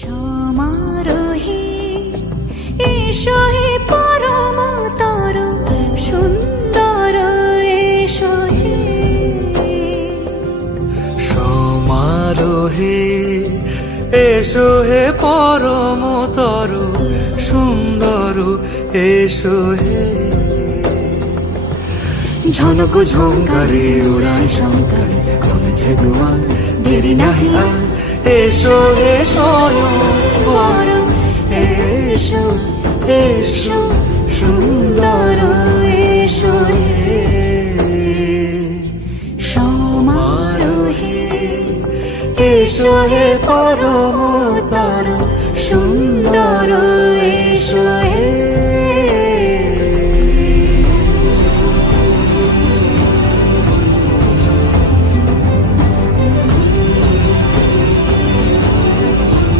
সমারোহে এসো হে পরমতর সুন্দর এসো হে। সমারোহে এসো হে পরমতর সুন্দর এসো হে। ঝনক ঝঙ্কারে উড়ায় শঙ্কর কমেছে দুয়ার দেরি নাহি আর। এসো হে স্বয়ংবর এসো এসো সুন্দর এসো হে। সমারোহে এসো হে পরম